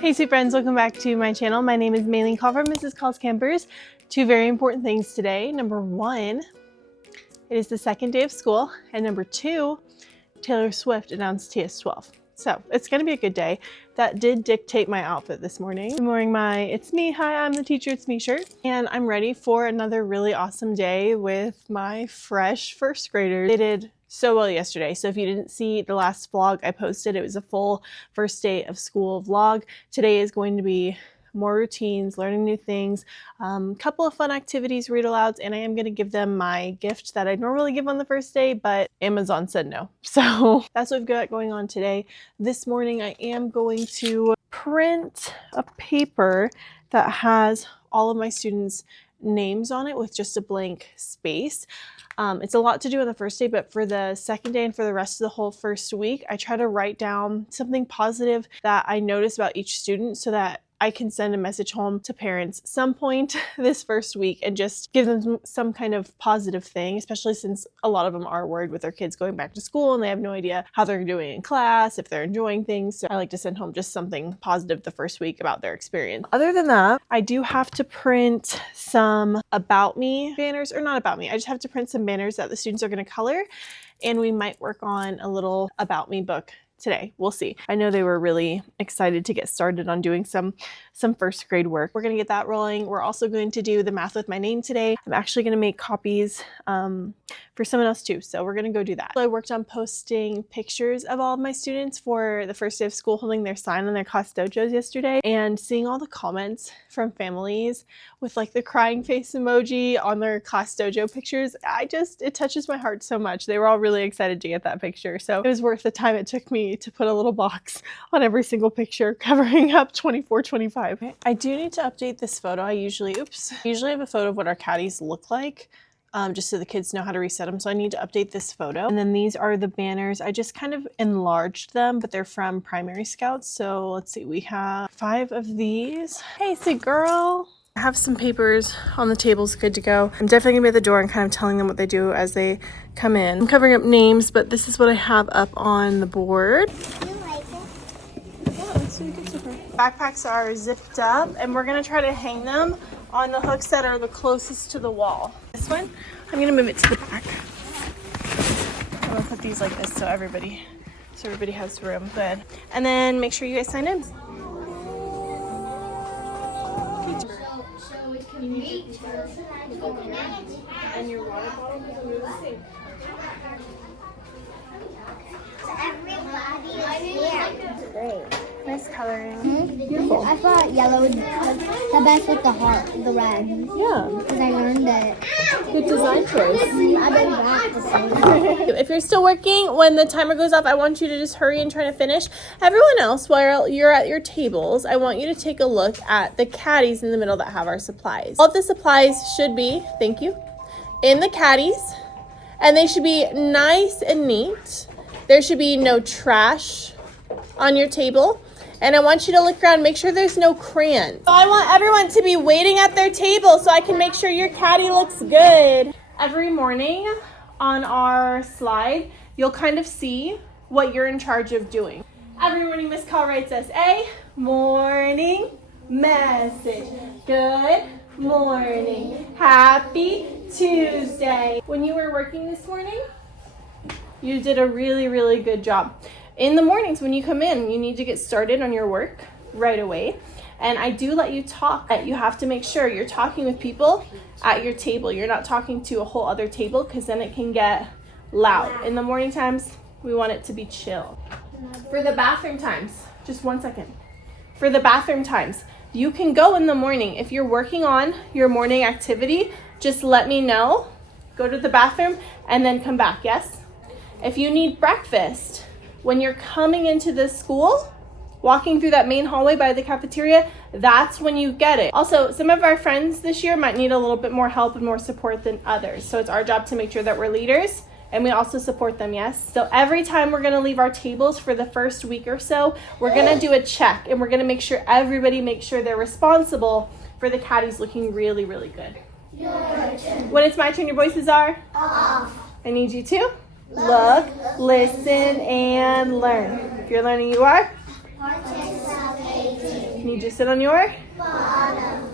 Hey sweet friends, welcome back to my channel. My name is Maylene Call from Mrs. Call's Campers. Two very important things today. Number one, it is the second day of school. And number two, Taylor Swift announced TS12. So it's gonna be a good day. That did dictate my outfit this morning. I'm wearing my "It's me, hi, I'm the teacher, it's me" shirt. And I'm ready for another really awesome day with my fresh first graders. They did so well yesterday. So if you didn't see the last vlog I posted, it was a full first day of school vlog. Today is going to be more routines, learning new things, couple of fun activities, read alouds, and I am going to give them my gift that I normally give on the first day, but Amazon said no. So that's what we've got going on today. This morning I am going to print a paper that has all of my students' names on it with just a blank space. It's a lot to do on the first day, but for the second day and for the rest of the whole first week, I try to write down something positive that I notice about each student so that I can send a message home to parents some point this first week and just give them some kind of positive thing, especially since a lot of them are worried with their kids going back to school and they have no idea how they're doing in class, if they're enjoying things. So I like to send home just something positive the first week about their experience. Other than that, I do have to print some about me banners, or not about me. I just have to print some banners that the students are going to color, and we might work on a little about me book today. We'll see. I know they were really excited to get started on doing some first grade work. We're going to get that rolling. We're also going to do the math with my name today. I'm actually going to make copies for someone else too. So we're going to go do that. So I worked on posting pictures of all of my students for the first day of school holding their sign on their class dojos yesterday, and seeing all the comments from families with like the crying face emoji on their class dojo pictures. It touches my heart so much. They were all really excited to get that picture. So it was worth the time it took me to put a little box on every single picture covering up 24-25. I do need to update this photo. I usually have a photo of what our caddies look like, just so the kids know how to reset them. So I need to update this photo. And then these are the banners. I just kind of enlarged them, but they're from Primary Scouts. So let's see, we have 5 of these. Hey, sweet girl. I have some papers on the tables good to go. I'm definitely gonna be at the door and kind of telling them what they do as they come in. I'm covering up names, but this is what I have up on the board. Backpacks are zipped up, and we're gonna try to hang them on the hooks that are the closest to the wall. This one, I'm gonna move it to the back. I'm gonna put these like this so everybody has room. Good. And then make sure you guys sign in. And your water bottle is under the sink. Everybody is here. Great. Nice coloring. Beautiful. I thought yellow was the best with the heart, the red. Yeah. Because I learned it. Good design choice. I've been practicing. If you're still working, when the timer goes off, I want you to just hurry and try to finish. Everyone else, while you're at your tables, I want you to take a look at the caddies in the middle that have our supplies. All of the supplies should be, thank you, in the caddies, and they should be nice and neat. There should be no trash on your table. And I want you to look around, make sure there's no crayons. So I want everyone to be waiting at their table so I can make sure your caddy looks good. Every morning on our slide, you'll kind of see what you're in charge of doing. Every morning, Miss Call writes us a morning message. Good morning. Happy Tuesday. When you were working this morning, you did a really, really good job. In the mornings when you come in, you need to get started on your work right away. And I do let you talk. You have to make sure you're talking with people at your table. You're not talking to a whole other table, because then it can get loud. In the morning times, we want it to be chill. For the bathroom times, just 1 second. For the bathroom times, you can go in the morning. If you're working on your morning activity, just let me know. Go to the bathroom and then come back, yes? If you need breakfast, when you're coming into the school, walking through that main hallway by the cafeteria, that's when you get it. Also, some of our friends this year might need a little bit more help and more support than others. So it's our job to make sure that we're leaders and we also support them, yes? So every time we're gonna leave our tables for the first week or so, we're gonna do a check, and we're gonna make sure everybody makes sure they're responsible for the caddies looking really, really good. When it's my turn, your voices are off. I need you to look, listen, and learn. If you're learning, you are? Participating. Can you just sit on your bottom?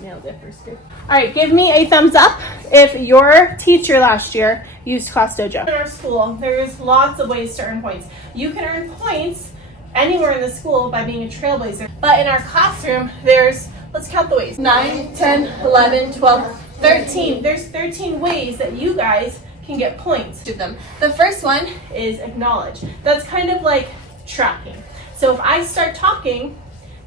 Nailed it first grade. All right, give me a thumbs up if your teacher last year used Class Dojo. In our school, there's lots of ways to earn points. You can earn points anywhere in the school by being a trailblazer. But in our classroom, there's, let's count the ways. 9, 10, 11, 12, 13. There's 13 ways that you guys can get points to them. The first one is acknowledge. That's kind of like tracking. So if I start talking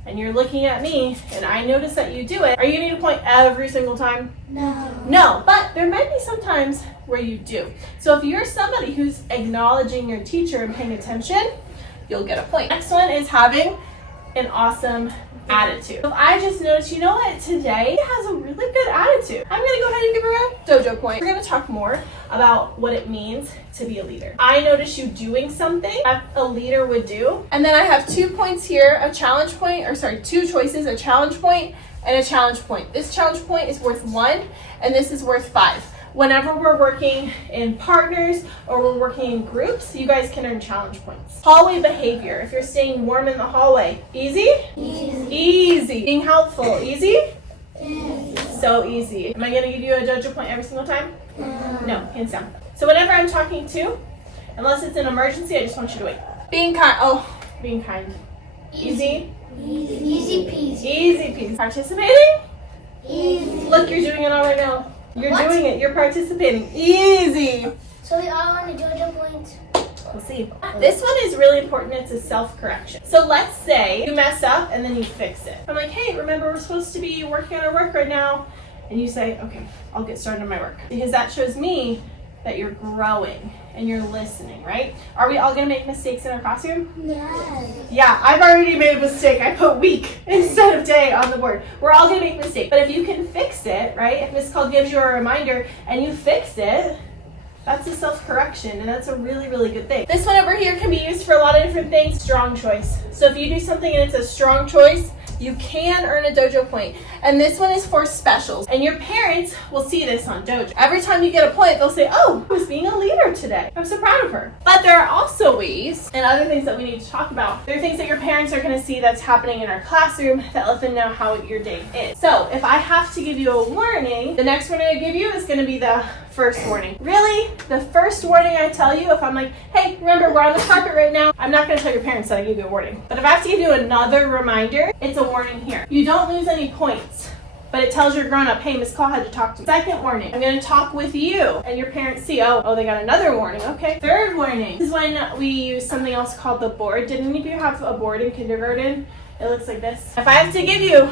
and you're looking at me and I notice that you do it, are you going to need a point every single time? No. No, but there might be some times where you do. So if you're somebody who's acknowledging your teacher and paying attention, you'll get a point. Next one is having an awesome attitude. If I just noticed, you know what, today has a really good attitude, I'm gonna go ahead and give her a dojo point. We're gonna talk more about what it means to be a leader. I notice you doing something that a leader would do. And then I have 2 points here, a challenge point, or sorry, 2 choices, a challenge point and a challenge point. This challenge point is worth 1 and this is worth 5. Whenever we're working in partners or we're working in groups, you guys can earn challenge points. Hallway behavior. If you're staying warm in the hallway, easy? Easy. Easy. Being helpful, easy? Easy. So easy. Am I going to give you a dojo point every single time? No, hands down. So whenever I'm talking to, unless it's an emergency, I just want you to wait. Being kind. Oh, being kind. Easy? Easy peasy. Easy peasy. Participating? Easy. Look, you're doing it all right now. You're doing it. You're participating. Easy. So we all want a dojo point. We'll see. This one is really important. It's a self-correction. So let's say you mess up and then you fix it. I'm like, hey, remember we're supposed to be working on our work right now. And you say, okay, I'll get started on my work. Because that shows me that you're growing and you're listening, right? Are we all going to make mistakes in our classroom? Yes. Yeah, I've already made a mistake. I put week instead of day on the board. We're all going to make mistakes. But if you can fix it, right? If Miss Call gives you a reminder and you fix it, that's a self-correction, and that's a really, really good thing. This one over here can be used for a lot of different things. Strong choice. So if you do something and it's a strong choice, you can earn a dojo point. And this one is for specials. And your parents will see this on dojo. Every time you get a point, they'll say, oh, I was being a leader today. I'm so proud of her. But there are also ways and other things that we need to talk about. There are things that your parents are going to see that's happening in our classroom that let them know how your day is. So if I have to give you a warning, the next warning I give you is going to be the first warning. Really? The first warning I tell you, if I'm like, hey, remember, we're on the carpet right now, I'm not going to tell your parents that I gave you a warning. But if I have to give you another reminder, it's a warning here. You don't lose any points, but it tells your grown-up, hey, Miss Call had to talk to me. Second warning, I'm going to talk with you, and your parents see, oh, they got another warning. Okay. Third warning, this is when we use something else called the board. Did any of you have a board in kindergarten? It looks like this. If I have to give you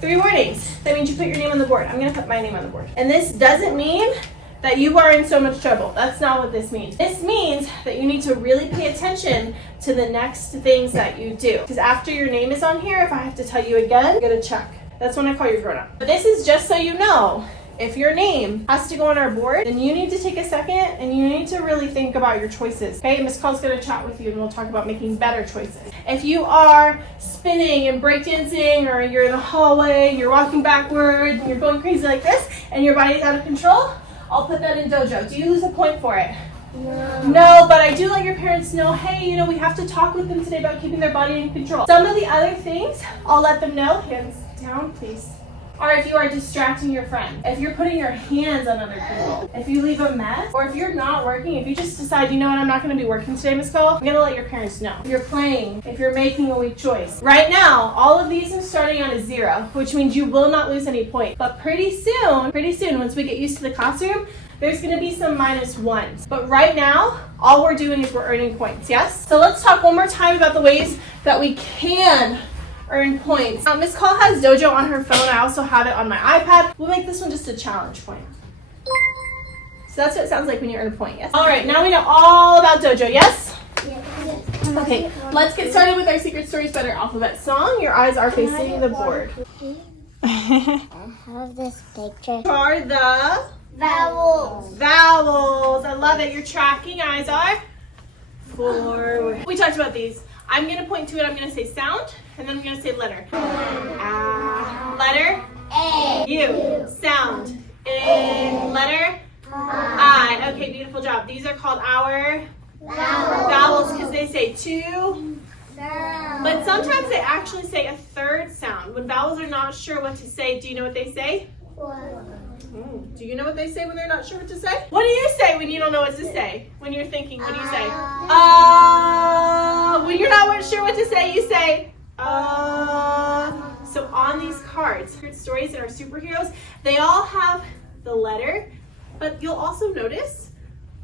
3 warnings, that means you put your name on the board. I'm going to put my name on the board. And this doesn't mean that you are in so much trouble. That's not what this means. This means that you need to really pay attention to the next things that you do. Because after your name is on here, if I have to tell you again, get a check. That's when I call you grown up. But this is just so you know, if your name has to go on our board, then you need to take a second and you need to really think about your choices. Okay, Miss Call's gonna chat with you and we'll talk about making better choices. If you are spinning and breakdancing, or you're in the hallway, you're walking backward, and you're going crazy like this, and your body's out of control, I'll put that in dojo. Do you lose a point for it? No, but I do let your parents know, hey, you know, we have to talk with them today about keeping their body in control. Some of the other things, I'll let them know, hands down, please. Or if you are distracting your friend, if you're putting your hands on other people, if you leave a mess, or if you're not working, if you just decide, you know what, I'm not going to be working today, Miss Cole, I'm going to let your parents know. If you're playing, if you're making a weak choice. Right now, all of these are starting on a 0, which means you will not lose any points. But pretty soon, once we get used to the classroom, there's going to be some -1s. But right now, all we're doing is we're earning points, yes? So let's talk one more time about the ways that we can earn points. Miss Call has dojo on her phone. I also have it on my iPad. We'll make this one just a challenge point. So that's what it sounds like when you earn a point, yes? All right, now we know all about dojo, yes? Yes. Okay, let's get started with our Secret Stories Better alphabet song. Your eyes are facing the board. I have this picture. For the Vowels. vowels. I love it. You're tracking. Eyes are forward. We talked about these. I'm going to point to it. I'm going to say sound, and then I'm going to say letter. Letter. A. U. Sound. Letter. I. Okay, beautiful job. These are called our vowels because they say 2 But sometimes they actually say a third sound. When vowels are not sure what to say, do you know what they say? Do you know what they say when they're not sure what to say? What do you say when you don't know what to say? When you're thinking, what do you say? When you're not sure what to say, you say, So on these cards, stories and our superheroes, they all have the letter, but you'll also notice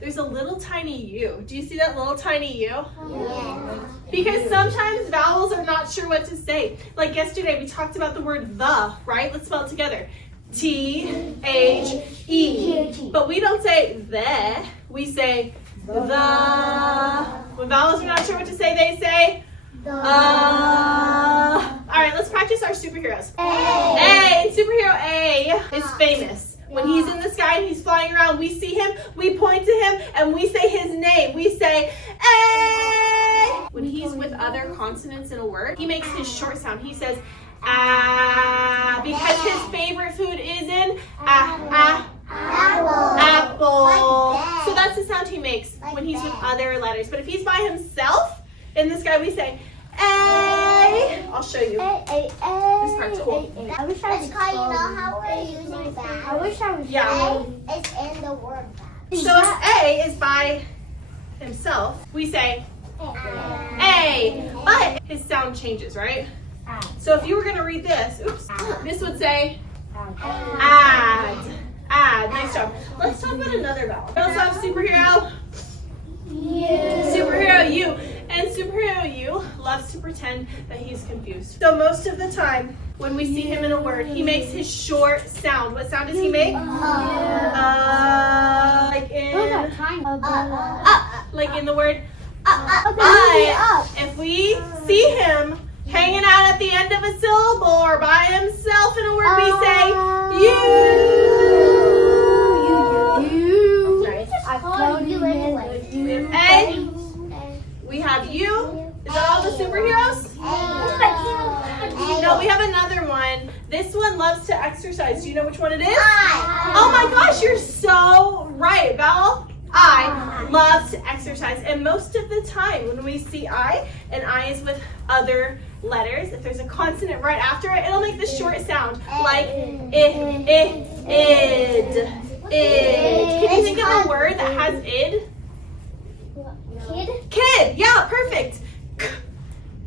there's a little tiny U. Do you see that little tiny U? Yeah. Because sometimes vowels are not sure what to say. Like yesterday, we talked about the word the, right? Let's spell it together. T-H-E. But we don't say the, we say the. When vowels are not sure what to say, they say All right, let's practice our superheroes. A. Superhero A is famous. When he's in the sky and he's flying around, we see him, we point to him, and we say his name. We say A. When he's with other consonants in a word, he makes his short sound. He says because his favorite food is an apple. So that's the sound he makes when he's with other letters. But if he's by himself in the sky, we say A. I'll show you. This part's cool. I wish I was you know how we're using that? I wish I was Yeah. It's in the word that. So if A is by himself, we say A. But his sound changes, right? So if you were going to read this, this would say add. Add. Nice job. Let's talk about another vowel. We also have superhero. Superhero U. And superhero U loves to pretend that he's confused. So most of the time, when we see him in a word, he makes his short sound. What sound does he make? Like in like in the word I. If we see him hanging out at the end of a syllable or by himself in a word, we say you. We have A. We have U. Is that all the superheroes? No, we have another one. This one loves to exercise. Do you know which one it is? Oh my gosh, you're so right. Vowel I loves to exercise. And most of the time when we see I, and I is with other letters, if there's a consonant right after it, it'll make the short sound like id. Can you think of a word that has id? Kid. Yeah, perfect.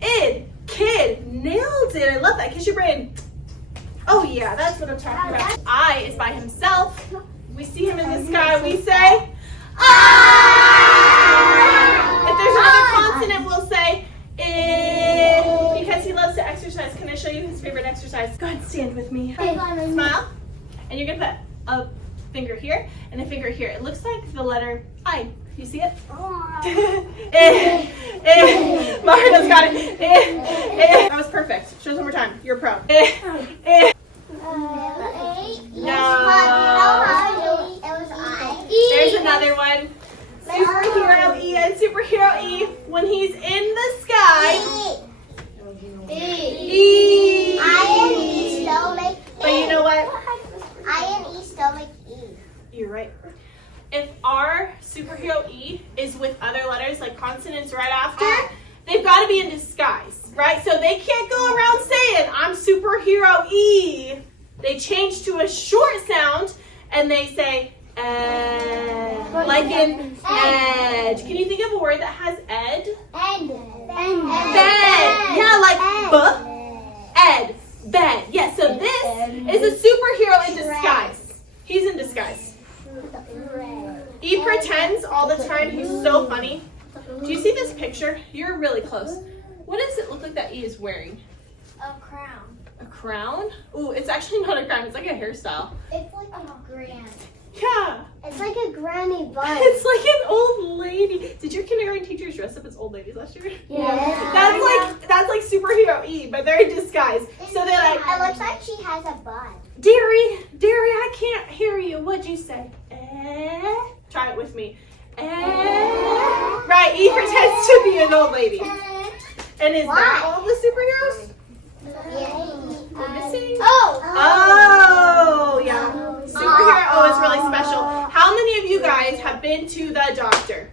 Id. Kid. Nailed it. I love that. Kiss your brain. Oh yeah, that's what I'm talking about. I is by himself. We see him in the sky. We say ah. If there's another consonant, we'll say id, because he loves to exercise. Can I show you his favorite exercise? Go ahead and stand with me. Smile. And you're gonna put a finger here and a finger here. It looks like the letter I. You see it? Mario's got it. That was perfect. Show us one more time. You're a pro. No. There's another one. Superhero E and superhero E. When he's in the sky. E. I and E still make E. But you know what? I and E still make E. You're right. If our superhero E is with other letters like consonants right after, they've got to be in disguise, right? So they can't go around saying, I'm superhero E. They change to a short sound and they say, like in ed. Can you think of a word that has ed? Bed. Yeah, like ed. Bed. Yeah, so this is a superhero in disguise. He's in disguise. E pretends all the time. He's so funny. Do you see this picture? You're really close. What does it look like that E is wearing? A crown. A crown? Ooh, it's actually not a crown. It's like a hairstyle. It's like a grand. Yeah. It's like a granny bun. It's like an old lady. Did your kindergarten teachers dress up as old ladies last year? Yeah. That's like superhero E, but they're in disguise. So they're like, it looks like she has a bun. Dearie, I can't hear you. What'd you say? Try it with me. Right, E pretends to be an old lady. And is that all the superheroes? We're missing? Oh, yeah. Superhero O is really special. How many of you guys have been to the doctor?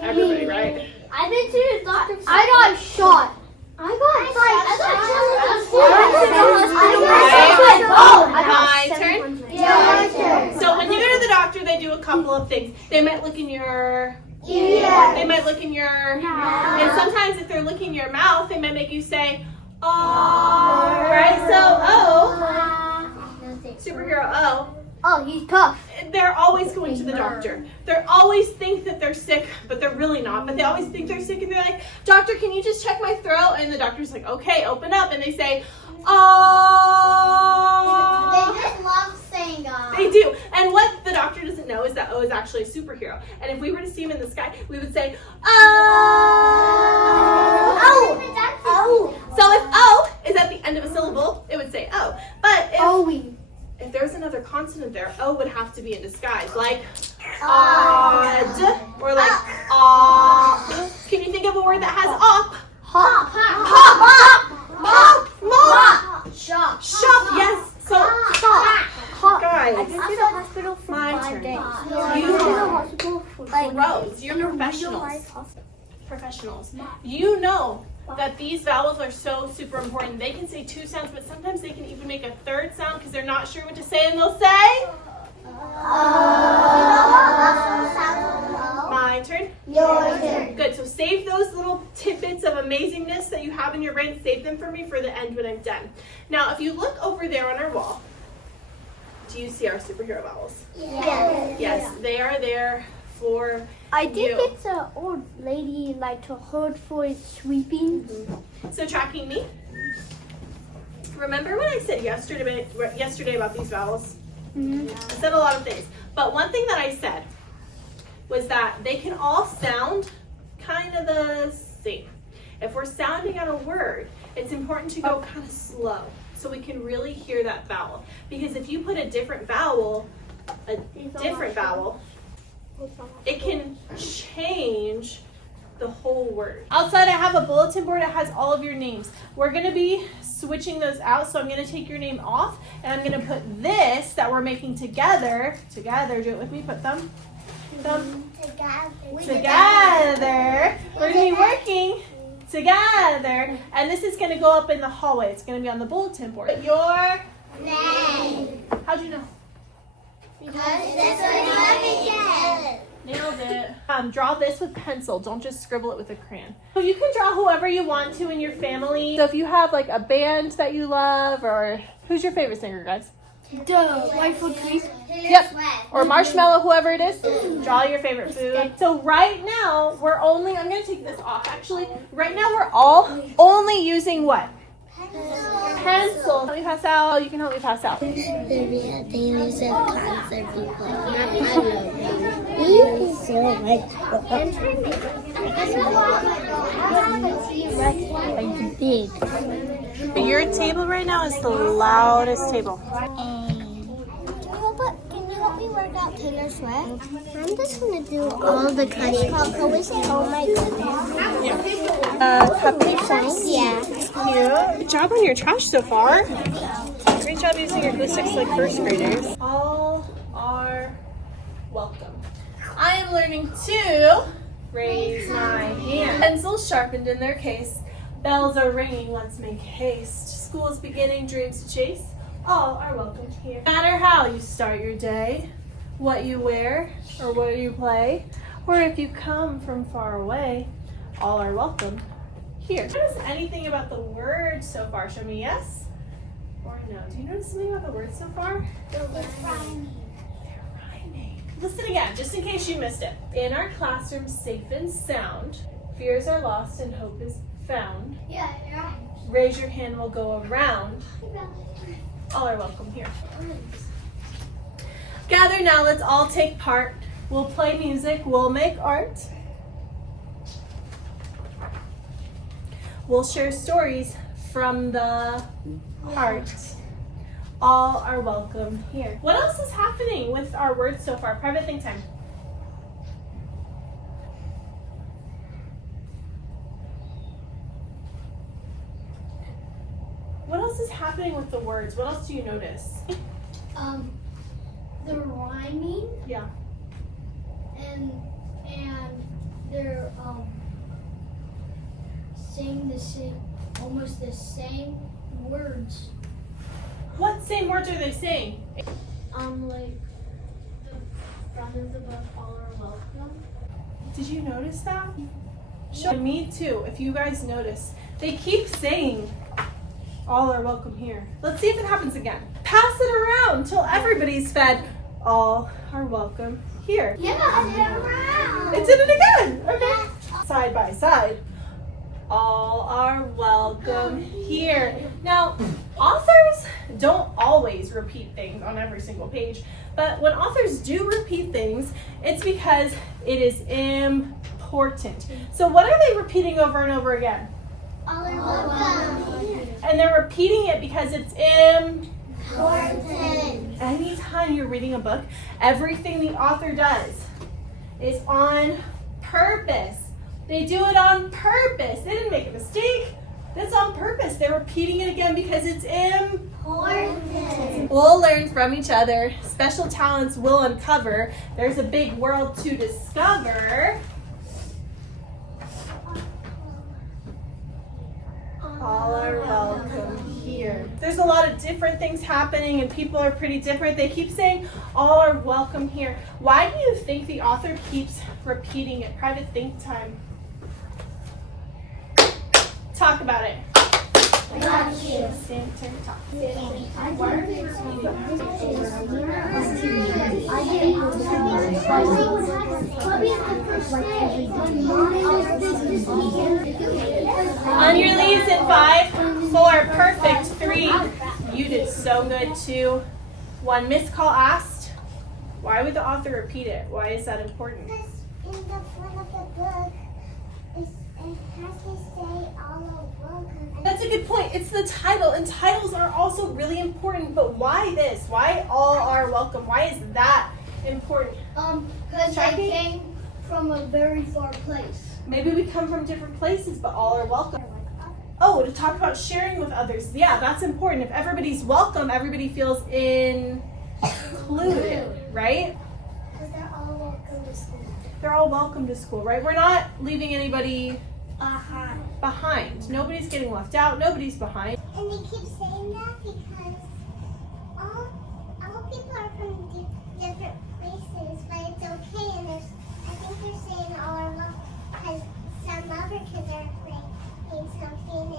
Everybody, right? I I've been to the doctor. I got shot. I got My turn. Yeah. So when you go to the doctor, they do a couple of things. They might look in your Yeah. They might look in your and sometimes if they're looking in your mouth, they might make you say, oh, right? So superhero O. Oh, he's tough. They're always going to the doctor. They always think that they're sick, but they're really not. But they always think they're sick, and they're like, doctor, can you just check my throat? And the doctor's like, okay, open up. And they say, oh. They just love saying They do. And what the doctor doesn't know is that O is actually a superhero. And if we were to see him in the sky, we would say, oh. Oh. So if O is at the end of a syllable, it would say O. But if there's another consonant there, O would have to be in disguise, like odd, or like ah. Can you think of a word that has op? Hop. Mop. Shop. Yes. So guys, I've been to the hospital for my 5 turn. days. Gross. You're professionals. You know that these vowels are so super important. They can say 2 sounds, but sometimes they can even make a 3rd sound because they're not sure what to say, and they'll say. My turn. Your turn. Good. So save those little tidbits of amazingness that you have in your brain. Save them for me for the end when I'm done. Now, if you look over there on our wall, do you see our superhero vowels? Yes, they are there for I think you. it's an old lady like to hold for sweeping. So tracking me. Remember what I said yesterday about these vowels? I said a lot of things. But one thing that I said was that they can all sound kind of the same. If we're sounding out a word, it's important to go kind of slow so we can really hear that vowel. Because if you put a different vowel, it can change the whole word. Outside I have a bulletin board that has all of your names. We're going to be switching those out, so I'm going to take your name off and I'm going to put this that we're making together, do it with me, put thumb, together. We're going to be working together, and this is going to go up in the hallway. It's going to be on the bulletin board. Your Name. How'd you know? Nailed it. Draw this with pencil. Don't just scribble it with a crayon. So you can draw whoever you want to in your family. So if you have like a band that you love, or who's your favorite singer, guys? Whitefoot Trees. Yep. Or Marshmallow, whoever it is. Draw your favorite food. So right now, I'm going to take this off actually. Right now we're all only using what? Pencil. Help me pass out. You can help me pass out. Your table right now is the loudest table. Can you help me work out Taylor Swift? I'm just gonna do all the cutting. Can we say, oh my goodness? Cupcakes. Yeah. Cute. Good job on your trash so far. Great job using your glue sticks like first graders. All are welcome. I am learning to raise my hand. Pencils sharpened in their case. Bells are ringing, let's make haste. School's beginning, dreams to chase. All are welcome here. No matter how you start your day, what you wear, or what you play, or if you come from far away, all are welcome here. Notice anything about the words so far? Show me yes or no. Do you notice something about the words so far? They're rhyming. They're rhyming. Listen again, just in case you missed it. In our classroom, safe and sound, fears are lost and hope is found. Yeah, yeah. Raise your hand, we'll go around. All are welcome here. Gather now, let's all take part. We'll play music, we'll make art. We'll share stories from the heart. All are welcome here. What else is happening with our words so far? Private think time. What else is happening with the words? What else do you notice? They're rhyming. Yeah. And they're saying almost the same words. What same words are they saying? Like the front of the book, all are welcome. Did you notice that? Me too, if you guys notice. They keep saying, all are welcome here. Let's see if it happens again. Pass it around till everybody's fed. All are welcome here. Yeah, pass it around. It did it again. Okay. Side by side. All are welcome here. Now, authors don't always repeat things on every single page, but when authors do repeat things, it's because it is important. So what are they repeating over and over again? All are welcome. And they're repeating it because it's important. Anytime you're reading a book, everything the author does is on purpose. They do it on purpose. They didn't make a mistake. That's on purpose. They're repeating it again because it's important. We'll learn from each other. Special talents will uncover. There's a big world to discover. All are welcome here. There's a lot of different things happening and people are pretty different. They keep saying, all are welcome here. Why do you think the author keeps repeating it? Private think time. Talk about it. Got you. Stand, turn, talk. Why are they repeating? On your leaves in 5, 4, perfect, 3. You did so good, 2, 1. Miss Call asked, why would the author repeat it? Why is that important? Because in the front of the book, it has to say all are welcome. That's a good point. It's the title, and titles are also really important. But why this? Why all are welcome? Why is that important? Because I came from a very far place. Maybe we come from different places, but all are welcome. Oh, to talk about sharing with others. Yeah, that's important. If everybody's welcome, everybody feels included, right? Because they're all welcome to school. They're all welcome to school, right? We're not leaving anybody behind. Nobody's getting left out. Nobody's behind. And they keep saying that because all people are from different places, but it's okay. And I think they're saying all are welcome because some other kids are playing something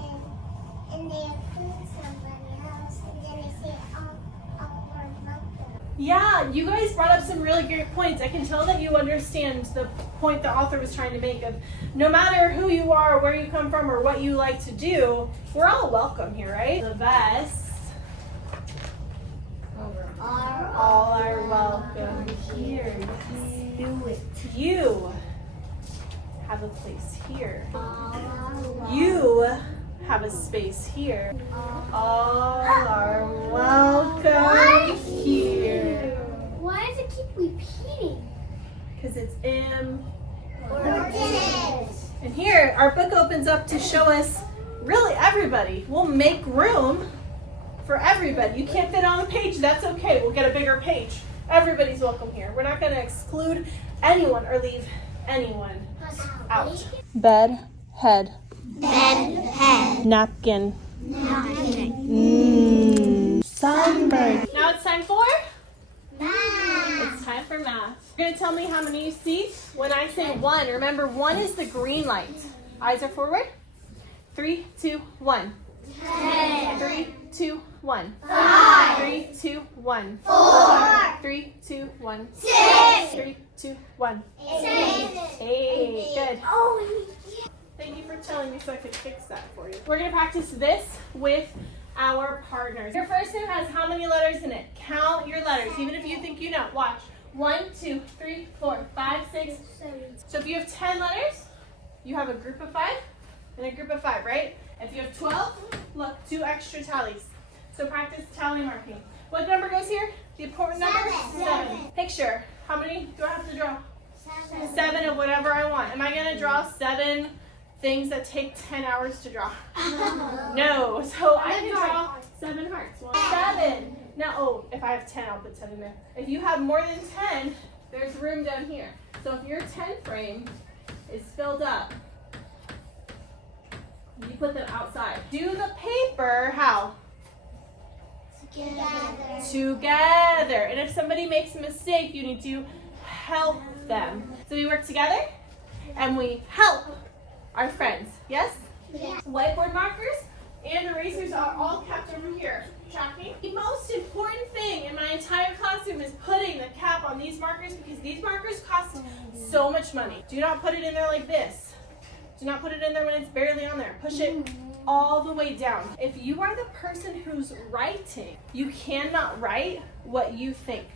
and they include somebody else, and then they say all are welcome. Yeah, you guys brought up some really great points. I can tell that you understand the point the author was trying to make of no matter who you are, or where you come from, or what you like to do, we're all welcome here, right? The best. All are welcome here. Do it. You have a place here. You have a space here. All are welcome here. Why does it keep repeating? Because it's important. Important. And here, our book opens up to show us really everybody. We'll make room for everybody. You can't fit on a page, that's okay. We'll get a bigger page. Everybody's welcome here. We're not going to exclude anyone or leave anyone out. Bed, head. Napkin. Sunburn. Now it's time for? It's time for math. You're going to tell me how many you see when I say 1. Remember, 1 is the green light. Eyes are forward. 3, 2, 1. 3, 2, 1. 3, 2, 1. 3, 2, 1. 3, 2, 1. 8. Good. Thank you for telling me so I could fix that for you. We're going to practice this with our partners. Your first name has how many letters in it? Count your letters, even if you think you know. Watch. 1, 2, 3, 4, 5, 6, 7. So if you have 10 letters, you have a group of 5 and a group of 5, right? If you have 12, look, 2 extra tallies. So practice tally marking. What number goes here? The important number? 7. Picture. How many do I have to draw? 7 of whatever I want. Am I going to draw 7 things that take 10 hours to draw? No. So I can draw 7 hearts. 7. Now, if I have 10, I'll put 10 in there. If you have more than 10, there's room down here. So if your 10 frame is filled up, You put them outside. Do the paper, how? Together. And if somebody makes a mistake, you need to help them. So we work together and we help our friends. Yes? Yeah. Whiteboard markers and erasers are all kept over here. Tracking. The most important thing in my entire classroom is putting the cap on these markers because these markers cost so much money. Do not put it in there like this. Do not put it in there when it's barely on there. Push it all the way down. If you are the person who's writing, you cannot write what you think.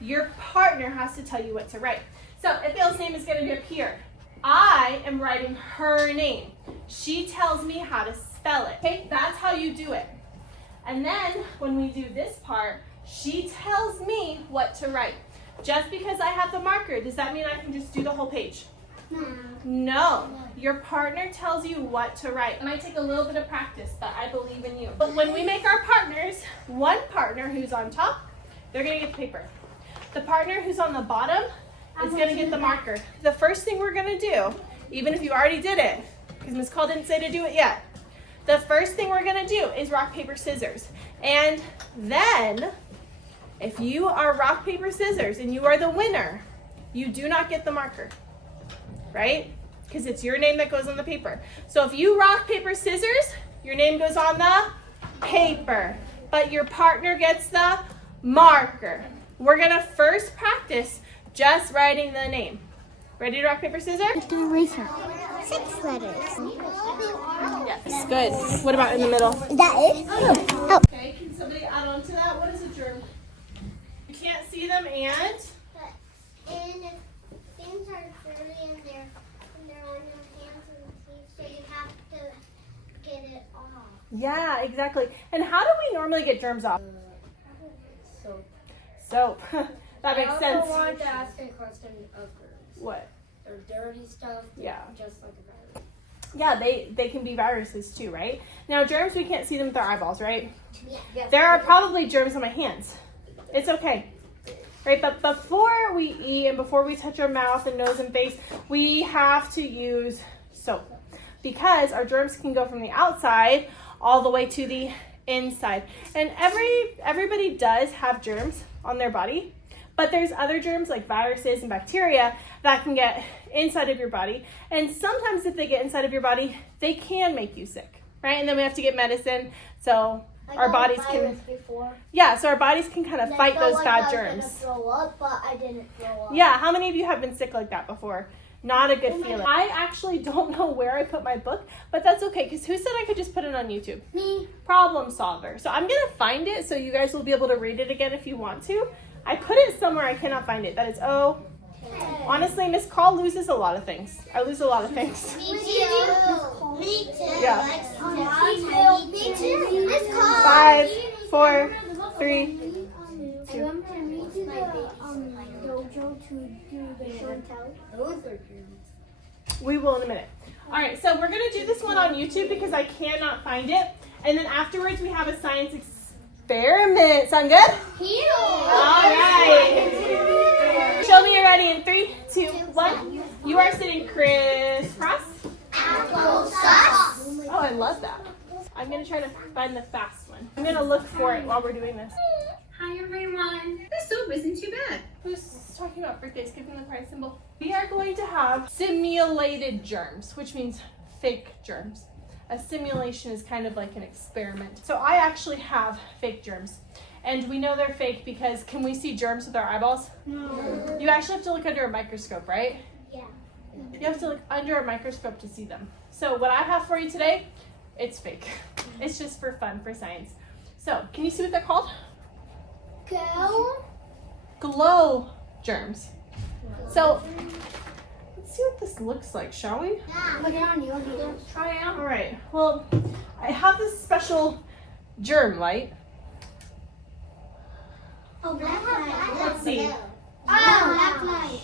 Your partner has to tell you what to write. So Ifeil's name is going to be up here. I am writing her name. She tells me how to spell it. Okay, that's how you do it. And then when we do this part, she tells me what to write. Just because I have the marker, does that mean I can just do the whole page? No. Your partner tells you what to write. It might take a little bit of practice, but I believe in you. But when we make our partners, one partner who's on top, they're going to get the paper. The partner who's on the bottom is going to get the marker. The first thing we're going to do, even if you already did it, because Ms. Call didn't say to do it yet, the first thing we're going to do is rock, paper, scissors. And then, if you are rock, paper, scissors, and you are the winner, you do not get the marker, right? Because it's your name that goes on the paper. So if you rock, paper, scissors, your name goes on the paper, but your partner gets the marker. We're going to first practice just writing the name. Ready to rock, paper, scissors? Just an eraser. 6 letters. Yes, good. What about in the middle? Is that it? Oh. Okay, can somebody add on to that? What is a germ? You can't see them and? And if things are dirty and they're on your hands and feet, so you have to get it off. Yeah, exactly. And how do we normally get germs off? Soap. Soap. That makes sense. I also wanted to ask a question of germs. What? They're dirty stuff. Yeah. Just like a virus. Yeah, they can be viruses too, right? Now germs, we can't see them with our eyeballs, right? Yeah. Yes. There are probably germs on my hands. It's okay. Right, but before we eat and before we touch our mouth and nose and face, we have to use soap because our germs can go from the outside all the way to the inside. And everybody does have germs on their body, but there's other germs like viruses and bacteria that can get inside of your body. And sometimes if they get inside of your body, they can make you sick, right? And then we have to get medicine so our bodies can, so our bodies can kind of fight those bad germs. Throw up, but I didn't throw up. Yeah, how many of you have been sick like that before? Not a good feeling. I actually don't know where I put my book, but that's okay, because who said I could just put it on YouTube? Me. Problem solver. So I'm going to find it so you guys will be able to read it again if you want to. I put it somewhere I cannot find it. That is honestly, Miss Call loses a lot of things. I lose a lot of things. Me too. Me too. Yeah. Me too. Miss Call. 5, 4, 3. I remember I went to the dojo to do the show and tell. Those are germs. We will in a minute. All right, so we're going to do this one on YouTube because I cannot find it. And then afterwards we have a science experiment. Sound good? All right. Show me you're ready in 3, 2, 1. You are sitting crisscross. Applesauce. Oh, I love that. I'm going to try to find the fast one. I'm going to look for it while we're doing this. Hi everyone. This soup isn't too bad. Who's talking about birthday, skipping the prize symbol? We are going to have simulated germs, which means fake germs. A simulation is kind of like an experiment. So I actually have fake germs. And we know they're fake because can we see germs with our eyeballs? No. You actually have to look under a microscope, right? Yeah. You have to look under a microscope to see them. So what I have for you today, it's fake. It's just for fun, for science. So can you see what they're called? Glow germs. So let's see what this looks like, shall we? Try it out. All right. Well, I have this special germ light. Oh, black light. Let's see. Black light.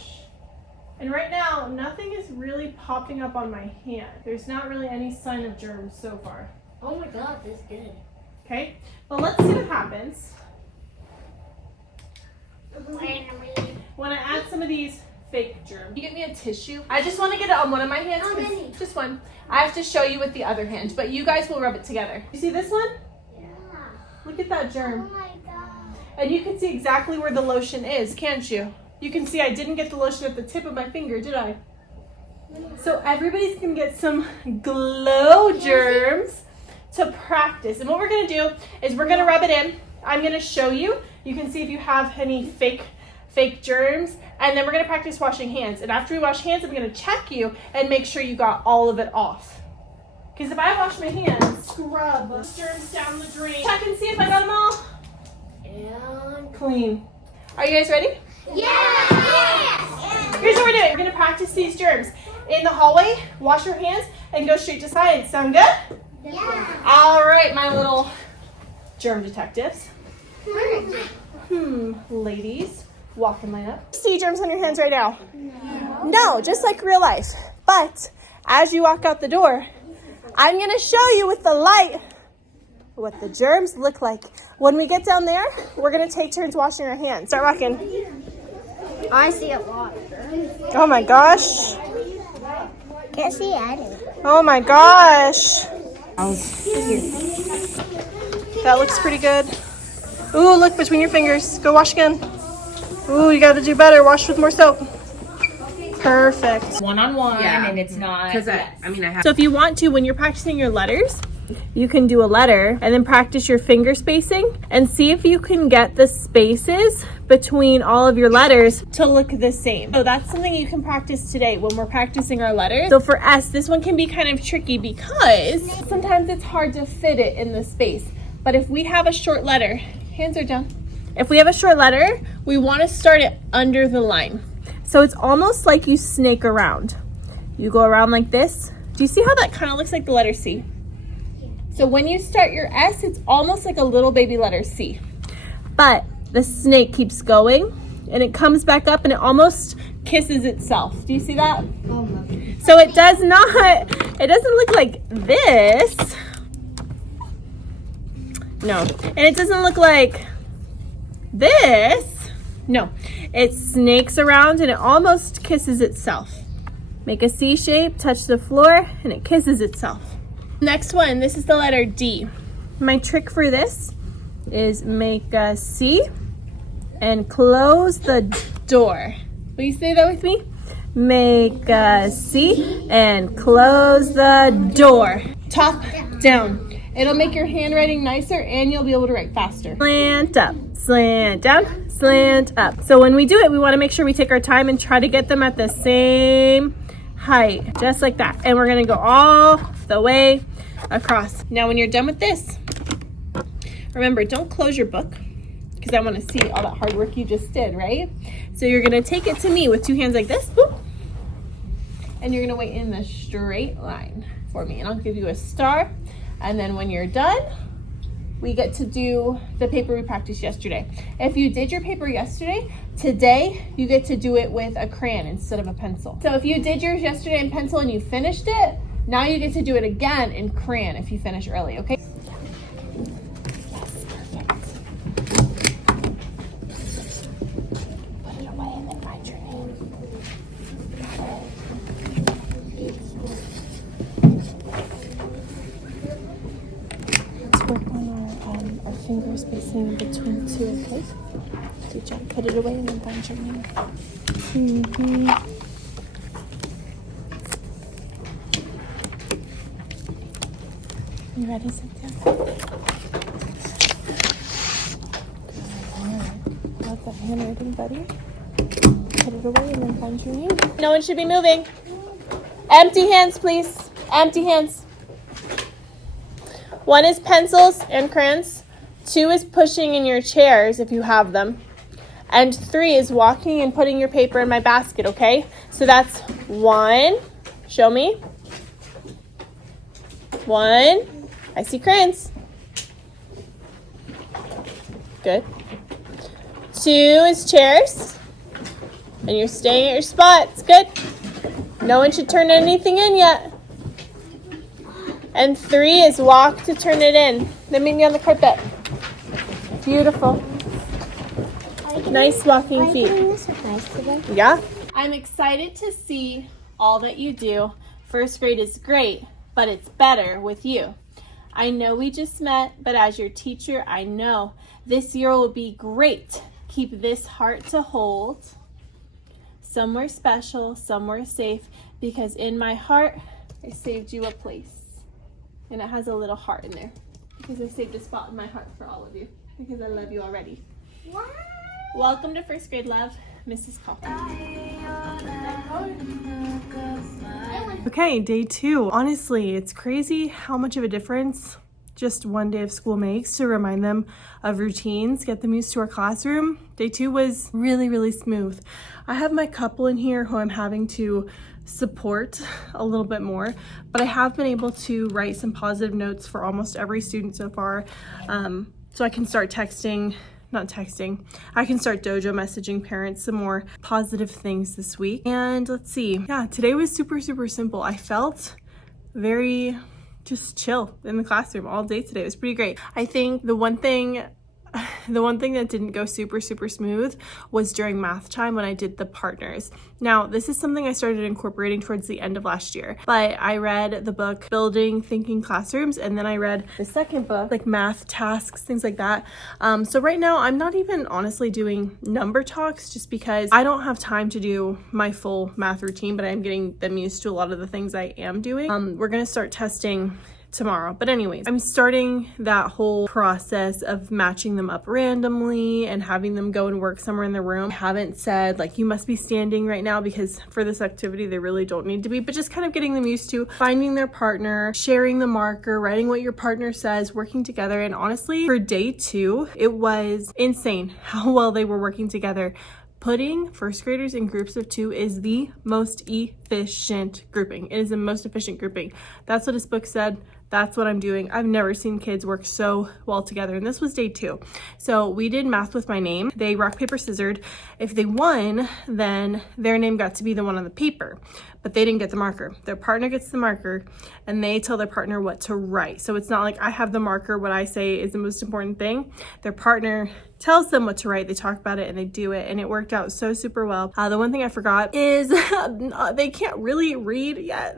And right now, nothing is really popping up on my hand. There's not really any sign of germs so far. Oh my god, this is good. Okay. Well, let's see what happens when I add some of these fake germ. Can you get me a tissue? I just want to get it on one of my hands. How many? Just one. I have to show you with the other hand, but you guys will rub it together. You see this one? Yeah. Look at that Oh germ. my god. And you can see exactly where the lotion is, can't you? You can see I didn't get the lotion at the tip of my finger, did I? So everybody's gonna get some glow germs to practice. And what we're gonna do is we're gonna rub it in. I'm gonna show you. You can see if you have any fake germs, and then we're gonna practice washing hands. And after we wash hands, I'm gonna check you and make sure you got all of it off. Because if I wash my hands, scrub germs down the drain. Check and see if I got them all. And Clean. Are you guys ready? Yeah. Here's what we're doing. We're gonna practice these germs. In the hallway, wash your hands, and go straight to science. Sound good? Yeah. All right, my little germ detectives. Ladies, walk in line up. See germs on your hands right now? No, just like real life. But as you walk out the door, I'm gonna show you with the light what the germs look like. When we get down there, we're gonna take turns washing our hands. Start walking. I see a lot. Oh my gosh. Can't see any. Oh my gosh. That looks pretty good. Ooh, look between your fingers. Go wash again. Ooh, you gotta do better. Wash with more soap. Perfect. One-on-one, and it's not. Because I have. So if you want to, when you're practicing your letters, you can do a letter and then practice your finger spacing and see if you can get the spaces between all of your letters to look the same. So that's something you can practice today when we're practicing our letters. So for S, this one can be kind of tricky because sometimes it's hard to fit it in the space. But if we have a short letter, hands are down. If we have a short letter, we want to start it under the line. So it's almost like you snake around. You go around like this. Do you see how that kind of looks like the letter C? So when you start your S, it's almost like a little baby letter C. But the snake keeps going and it comes back up and it almost kisses itself. Do you see that? So it doesn't look like this. No. And it doesn't look like this. No. It snakes around and it almost kisses itself. Make a C shape, touch the floor, and it kisses itself. Next one, this is the letter D. My trick for this is make a C and close the door. Will you say that with me? Make a C and close the door. Top down. It'll make your handwriting nicer and you'll be able to write faster. Slant up, slant down, slant up. So when we do it, we want to make sure we take our time and try to get them at the same height, just like that. And we're gonna go all the way across. Now when you're done with this, remember, don't close your book because I want to see all that hard work you just did, right? So you're gonna take it to me with two hands like this, boop, and you're gonna wait in the straight line for me, and I'll give you a star. And then when you're done, we get to do the paper we practiced yesterday. If you did your paper yesterday, today you get to do it with a crayon instead of a pencil. So if you did yours yesterday in pencil and you finished it, now you get to do it again in crayon if you finish early, okay? Yes, perfect. Put it away and then write your name. Let's work on our finger spacing between two, okay? Good job. Put it away and then find your name. You ready, Cynthia? Love that handwriting, buddy. Put it away and then find your name. No one should be moving. Empty hands, please. Empty hands. 1 is pencils and crayons. 2 is pushing in your chairs if you have them. And 3 is walking and putting your paper in my basket, okay? So that's 1. Show me. 1. I see crayons. Good. 2 is chairs. And you're staying at your spots. Good. No one should turn anything in yet. And 3 is walk to turn it in. Then meet me on the carpet. Beautiful. Nice walking feet. Are you doing this with nice today? Yeah. I'm excited to see all that you do. First grade is great, but it's better with you. I know we just met, but as your teacher, I know this year will be great. Keep this heart to hold. Somewhere special, somewhere safe, because in my heart, I saved you a place. And it has a little heart in there, because I saved a spot in my heart for all of you, because I love you already. Wow. Welcome to first grade, love, Mrs. Kaufman. Okay, day 2. Honestly, it's crazy how much of a difference just one day of school makes to remind them of routines, get them used to our classroom. Day 2 was really, really smooth. I have my couple in here who I'm having to support a little bit more, but I have been able to write some positive notes for almost every student so far. So I can start I can start dojo messaging parents some more positive things this week. And let's see, yeah, today was super, super simple. I felt very just chill in the classroom all day today. It was pretty great. I think the one thing that didn't go super, super smooth was during math time when I did the partners. Now, this is something I started incorporating towards the end of last year, but I read the book Building Thinking Classrooms, and then I read the second book, like math tasks, things like that. So right now I'm not even honestly doing number talks just because I don't have time to do my full math routine, but I'm getting them used to a lot of the things I am doing. We're gonna start testing tomorrow. But anyways, I'm starting that whole process of matching them up randomly and having them go and work somewhere in the room. I haven't said like you must be standing right now, because for this activity they really don't need to be, but just kind of getting them used to finding their partner, sharing the marker, writing what your partner says, working together. And honestly, for day 2, it was insane how well they were working together. Putting first graders in groups of 2 is the most efficient grouping. It is the most efficient grouping. That's what this book said. That's what I'm doing. I've never seen kids work so well together. And this was day 2. So we did math with my name. They rock, paper, scissored. If they won, then their name got to be the one on the paper, but they didn't get the marker. Their partner gets the marker and they tell their partner what to write. So it's not like I have the marker, what I say is the most important thing. Their partner tells them what to write. They talk about it and they do it, and it worked out so super well. The one thing I forgot is they can't really read yet.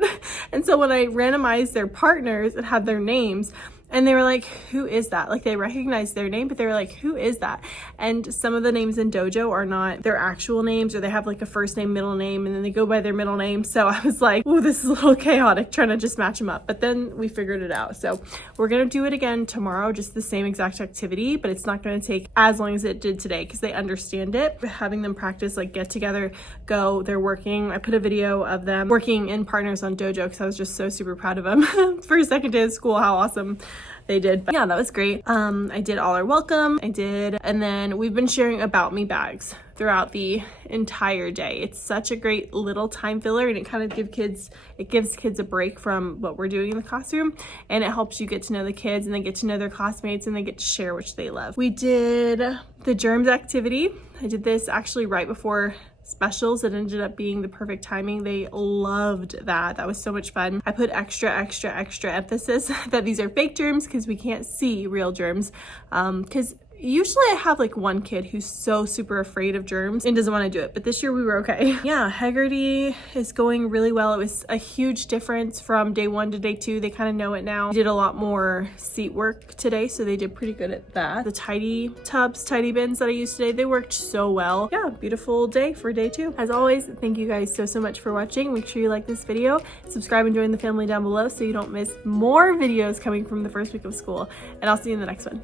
And so when I randomized their partners and had their names, and they were like, who is that? Like they recognized their name, but they were like, who is that? And some of the names in dojo are not their actual names, or they have like a first name, middle name, and then they go by their middle name. So I was like, oh, this is a little chaotic trying to just match them up. But then we figured it out. So we're going to do it again tomorrow, just the same exact activity, but it's not going to take as long as it did today because they understand it. Having them practice, like get together, go, they're working. I put a video of them working in partners on dojo because I was just so super proud of them. For a second day of school, how awesome they did. But yeah, that was great. I did all our welcome. And then we've been sharing about me bags throughout the entire day. It's such a great little time filler, and it kind of gives kids a break from what we're doing in the classroom, and it helps you get to know the kids and they get to know their classmates and they get to share which they love. We did the germs activity. I did this actually right before specials. It ended up being the perfect timing. They loved that. That was so much fun. I put extra emphasis that these are fake germs because we can't see real germs. Because usually I have like one kid who's so super afraid of germs and doesn't want to do it, but this year we were okay. Yeah, Haggerty is going really well. It was a huge difference from day 1 to day 2. They kind of know it now. We did a lot more seat work today, so they did pretty good at that. The tidy bins that I used today, they worked so well. Yeah, beautiful day for day 2. As always, thank you guys so much for watching. Make sure you like this video, subscribe and join the family down below so you don't miss more videos coming from the first week of school, and I'll see you in the next one.